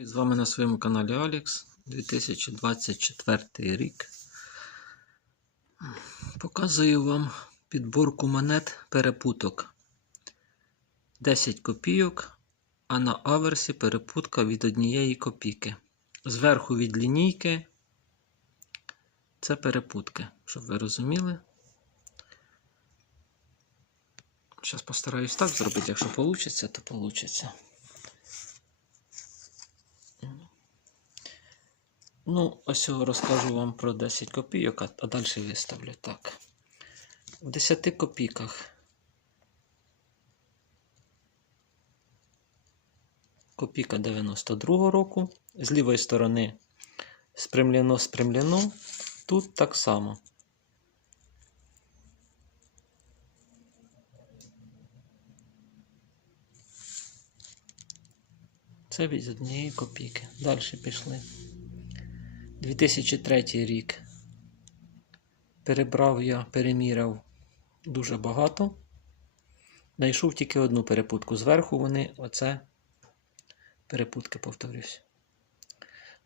З вами на своєму каналі Алікс 2024 рік. Показую вам підборку монет перепуток. 10 копійок, а на аверсі перепутка від однієї копійки. Зверху від лінійки це перепутки, щоб ви розуміли. Зараз постараюсь так зробити, якщо вийде, то вийде. Ну, ось розкажу вам про 10 копійок, а- а далі виставлю так. В 10 копійках. Копійка 92-го року. З лівої сторони спрямлено спрямлено. Тут так само. Це від однієї копійки. Далі пішли. 2003 рік. Перебрав я, переміряв дуже багато. Знайшов тільки одну перепутку. Зверху вони, оце перепутки, повторюсь.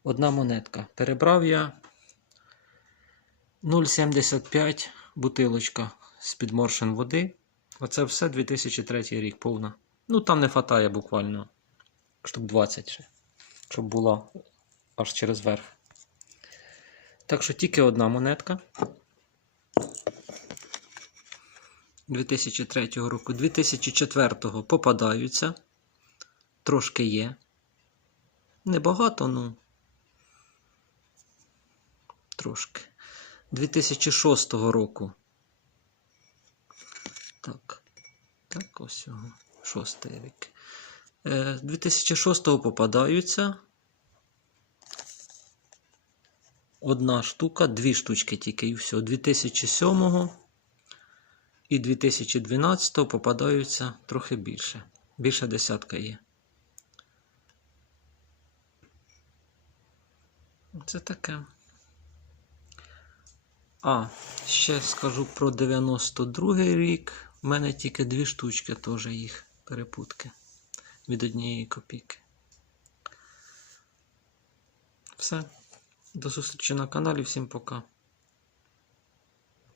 Одна монетка. Перебрав я 0,75 бутилочка з підморшин води. Оце все 2003 рік повна. Ну там не хватає буквально штук 20 ще, щоб була аж через верх. Так що тільки одна монетка. 2003 року. 2004 попадаються. Трошки є. Небагато, ну. Трошки. 2006 року. Так. Так, ось його. Шостий рік. Е, 2006 попадаються. Одна штука, дві штучки тільки і все. 2007 і 2012 попадаються трохи більше. Більше десятка є. Це таке. А, ще скажу про 92 рік. У мене тільки дві штучки теж їх перепутки від однієї копійки. Все. До зустрічі на каналі. Всім пока.